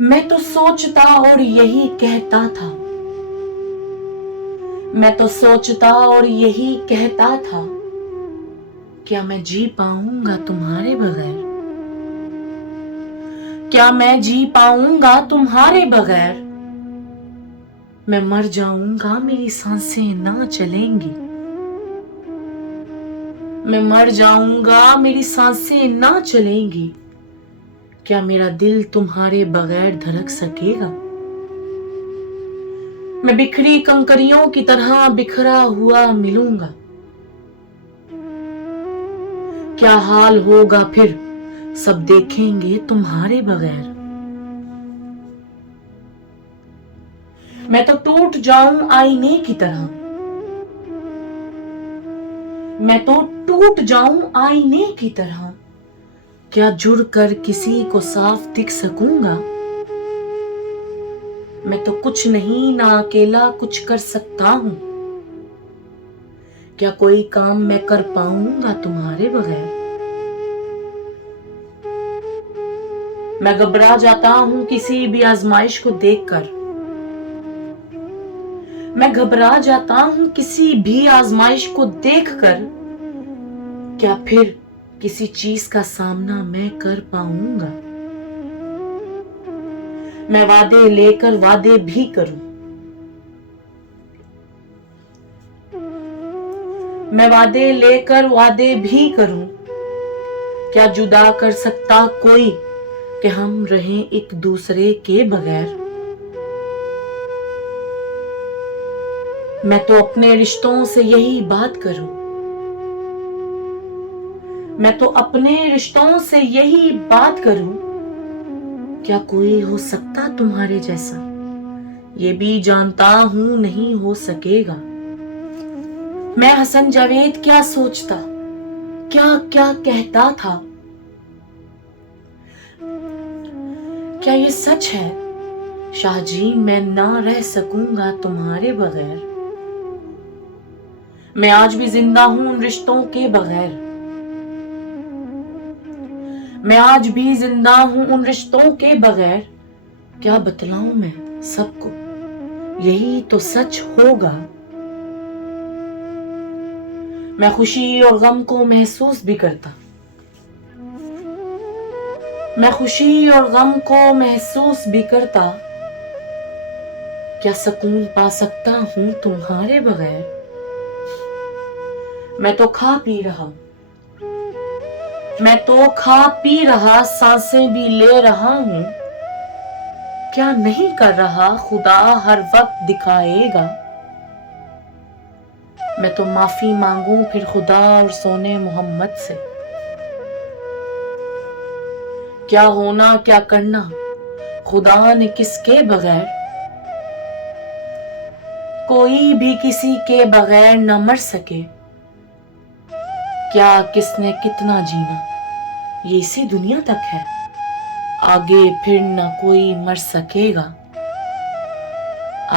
میں تو سوچتا اور یہی کہتا تھا، میں تو سوچتا اور یہی کہتا تھا، کیا میں جی پاؤں گا تمہارے بغیر؟ کیا میں جی پاؤں گا تمہارے بغیر؟ میں مر جاؤں گا میری سانسیں نہ چلیں گی، میں مر جاؤں گا میری سانسیں نہ چلیں گی، کیا میرا دل تمہارے بغیر دھڑک سکے گا؟ میں بکھری کنکریوں کی طرح بکھرا ہوا ملوں گا، کیا حال ہوگا پھر سب دیکھیں گے تمہارے بغیر؟ میں تو ٹوٹ جاؤں آئینے کی طرح، میں تو ٹوٹ جاؤں آئینے کی طرح، کیا جڑ کر کسی کو صاف دکھ سکوں گا؟ میں تو کچھ نہیں نہ اکیلا کچھ کر سکتا ہوں، کیا کوئی کام میں کر پاؤں گا تمہارے بغیر؟ میں گھبرا جاتا ہوں کسی بھی آزمائش کو دیکھ کر، میں گھبرا جاتا ہوں کسی بھی آزمائش کو دیکھ کر، کیا پھر کسی چیز کا سامنا میں کر پاؤں گا؟ میں وعدے لے کر وعدے بھی کروں، میں وعدے لے کر وعدے بھی کروں، کیا جدا کر سکتا کوئی کہ ہم رہیں ایک دوسرے کے بغیر؟ میں تو اپنے رشتوں سے یہی بات کروں، میں تو اپنے رشتوں سے یہی بات کروں، کیا کوئی ہو سکتا تمہارے جیسا؟ یہ بھی جانتا ہوں نہیں ہو سکے گا۔ میں حسن جاوید کیا سوچتا، کیا کیا کہتا تھا، کیا یہ سچ ہے شاہ جی میں نہ رہ سکوں گا تمہارے بغیر؟ میں آج بھی زندہ ہوں ان رشتوں کے بغیر، میں آج بھی زندہ ہوں ان رشتوں کے بغیر، کیا بتلاؤں میں سب کو یہی تو سچ ہوگا؟ میں خوشی اور غم کو محسوس بھی کرتا، میں خوشی اور غم کو محسوس بھی کرتا، کیا سکون پا سکتا ہوں تمہارے بغیر؟ میں تو کھا پی رہا، میں تو کھا پی رہا سانسیں بھی لے رہا ہوں، کیا نہیں کر رہا خدا ہر وقت دکھائے گا؟ میں تو معافی مانگوں پھر خدا اور سونے محمد سے، کیا ہونا کیا کرنا خدا نے کس کے بغیر؟ کوئی بھی کسی کے بغیر نہ مر سکے، کیا کس نے کتنا جینا یہ اسی دنیا تک ہے، آگے پھر نہ کوئی مر سکے گا،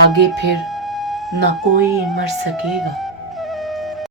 آگے پھر نہ کوئی مر سکے گا۔